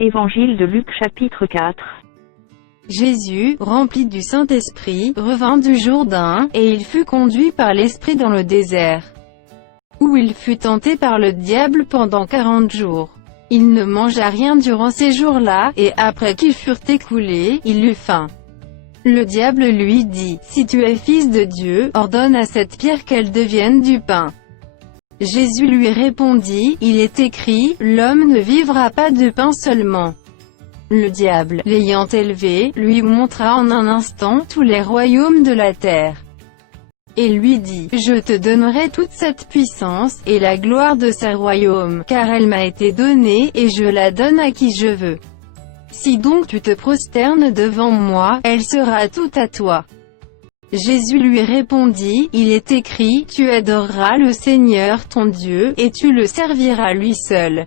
Évangile de Luc chapitre 4. Jésus, rempli du Saint-Esprit, revint du Jourdain, et il fut conduit par l'Esprit dans le désert, où il fut tenté par le diable pendant 40 jours. Il ne mangea rien durant ces jours-là, et après qu'ils furent écoulés, il eut faim. Le diable lui dit, « Si tu es fils de Dieu, ordonne à cette pierre qu'elle devienne du pain. » Jésus lui répondit, « Il est écrit, l'homme ne vivra pas de pain seulement. » Le diable, l'ayant élevé, lui montra en un instant tous les royaumes de la terre. Et lui dit, « Je te donnerai toute cette puissance, et la gloire de ces royaumes, car elle m'a été donnée, et je la donne à qui je veux. Si donc tu te prosternes devant moi, elle sera toute à toi. » Jésus lui répondit, « Il est écrit, tu adoreras le Seigneur ton Dieu, et tu le serviras lui seul. »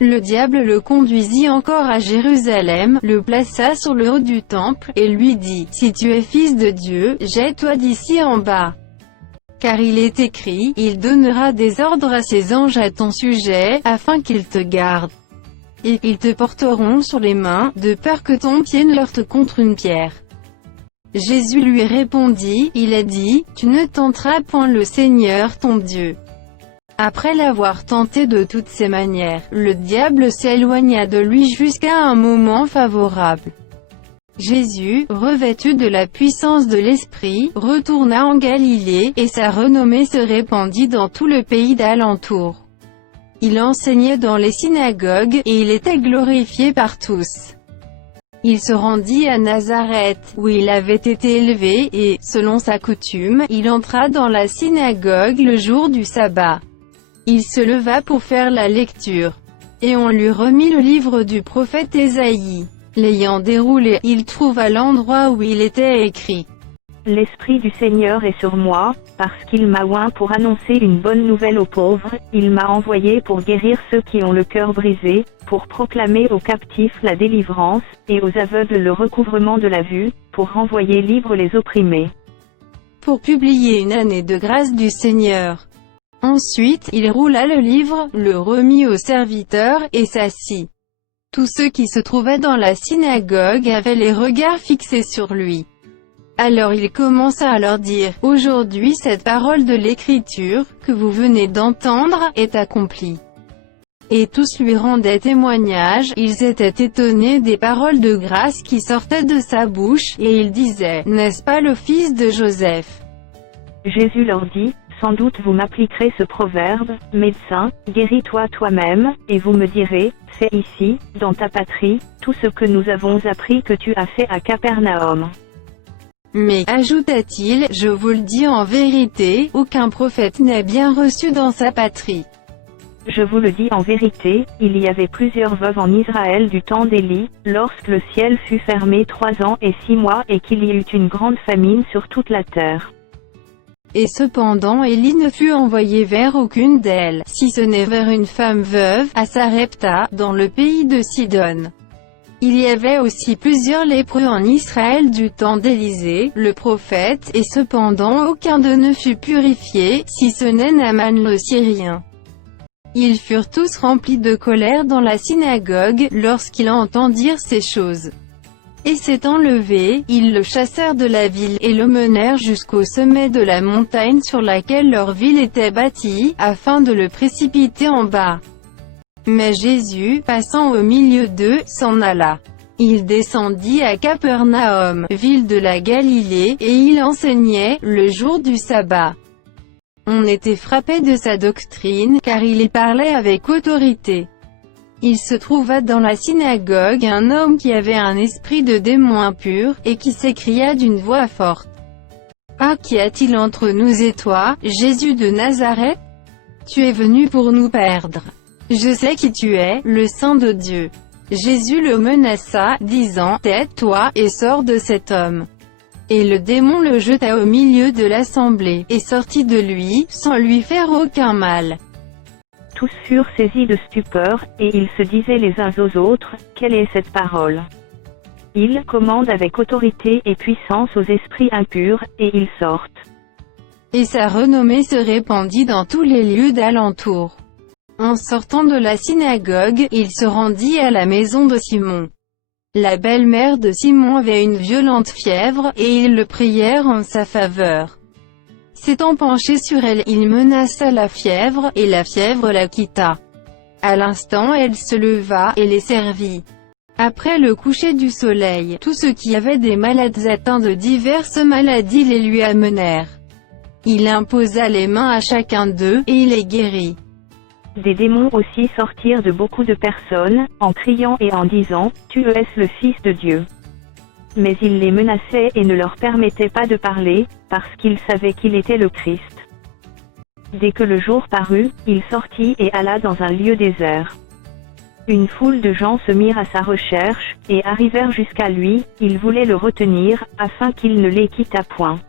Le diable le conduisit encore à Jérusalem, le plaça sur le haut du temple, et lui dit, « Si tu es fils de Dieu, jette-toi d'ici en bas. Car il est écrit, il donnera des ordres à ses anges à ton sujet, afin qu'ils te gardent. Et ils te porteront sur les mains, de peur que ton pied ne heurte contre une pierre. » Jésus lui répondit, il est dit, « Tu ne tenteras point le Seigneur ton Dieu. » Après l'avoir tenté de toutes ces manières, le diable s'éloigna de lui jusqu'à un moment favorable. Jésus, revêtu de la puissance de l'Esprit, retourna en Galilée, et sa renommée se répandit dans tout le pays d'alentour. Il enseignait dans les synagogues, et il était glorifié par tous. Il se rendit à Nazareth, où il avait été élevé, et, selon sa coutume, il entra dans la synagogue le jour du sabbat. Il se leva pour faire la lecture. Et on lui remit le livre du prophète Ésaïe. L'ayant déroulé, il trouva l'endroit où il était écrit. L'Esprit du Seigneur est sur moi, parce qu'il m'a oint pour annoncer une bonne nouvelle aux pauvres, il m'a envoyé pour guérir ceux qui ont le cœur brisé, pour proclamer aux captifs la délivrance, et aux aveugles le recouvrement de la vue, pour renvoyer libres les opprimés. Pour publier une année de grâce du Seigneur. Ensuite, il roula le livre, le remit aux serviteurs, et s'assit. Tous ceux qui se trouvaient dans la synagogue avaient les regards fixés sur lui. Alors il commença à leur dire, « Aujourd'hui cette parole de l'Écriture, que vous venez d'entendre, est accomplie. » Et tous lui rendaient témoignage, ils étaient étonnés des paroles de grâce qui sortaient de sa bouche, et ils disaient, « N'est-ce pas le fils de Joseph ?» Jésus leur dit, « Sans doute vous m'appliquerez ce proverbe, médecin, guéris-toi toi-même, et vous me direz, fais ici, dans ta patrie, tout ce que nous avons appris que tu as fait à Capernaum. » Mais, ajouta-t-il, je vous le dis en vérité, aucun prophète n'est bien reçu dans sa patrie. Je vous le dis en vérité, il y avait plusieurs veuves en Israël du temps d'Élie, lorsque le ciel fut fermé 3 ans et 6 mois et qu'il y eut une grande famine sur toute la terre. Et cependant Élie ne fut envoyé vers aucune d'elles, si ce n'est vers une femme veuve, à Sarepta, dans le pays de Sidon. Il y avait aussi plusieurs lépreux en Israël du temps d'Élisée, le prophète, et cependant aucun d'eux ne fut purifié, si ce n'est Naaman le Syrien. Ils furent tous remplis de colère dans la synagogue, lorsqu'ils entendirent ces choses. Et s'étant levés, ils le chassèrent de la ville, et le menèrent jusqu'au sommet de la montagne sur laquelle leur ville était bâtie, afin de le précipiter en bas. Mais Jésus, passant au milieu d'eux, s'en alla. Il descendit à Capernaum, ville de la Galilée, et il enseignait, le jour du sabbat. On était frappé de sa doctrine, car il y parlait avec autorité. Il se trouva dans la synagogue un homme qui avait un esprit de démon impur, et qui s'écria d'une voix forte. « Ah, qu'y a-t-il entre nous et toi, Jésus de Nazareth? Tu es venu pour nous perdre. Je sais qui tu es, le Saint de Dieu. » Jésus le menaça, disant, « Tais-toi, et sors de cet homme. » Et le démon le jeta au milieu de l'assemblée, et sortit de lui, sans lui faire aucun mal. Tous furent saisis de stupeur, et ils se disaient les uns aux autres, « Quelle est cette parole ?» Il commande avec autorité et puissance aux esprits impurs, et ils sortent. Et sa renommée se répandit dans tous les lieux d'alentour. En sortant de la synagogue, il se rendit à la maison de Simon. La belle-mère de Simon avait une violente fièvre, et ils le prièrent en sa faveur. S'étant penché sur elle, il menaça la fièvre, et la fièvre la quitta. À l'instant elle se leva, et les servit. Après le coucher du soleil, tous ceux qui avaient des malades atteints de diverses maladies les lui amenèrent. Il imposa les mains à chacun d'eux, et il les guérit. Des démons aussi sortirent de beaucoup de personnes, en criant et en disant, « Tu es le Fils de Dieu ». Mais il les menaçait et ne leur permettait pas de parler, parce qu'ils savaient qu'il était le Christ. Dès que le jour parut, il sortit et alla dans un lieu désert. Une foule de gens se mirent à sa recherche, et arrivèrent jusqu'à lui, ils voulaient le retenir, afin qu'il ne les quittât point.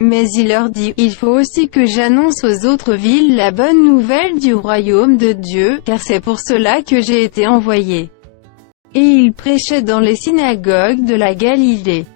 Mais il leur dit, il faut aussi que j'annonce aux autres villes la bonne nouvelle du royaume de Dieu, car c'est pour cela que j'ai été envoyé. Et il prêchait dans les synagogues de la Galilée.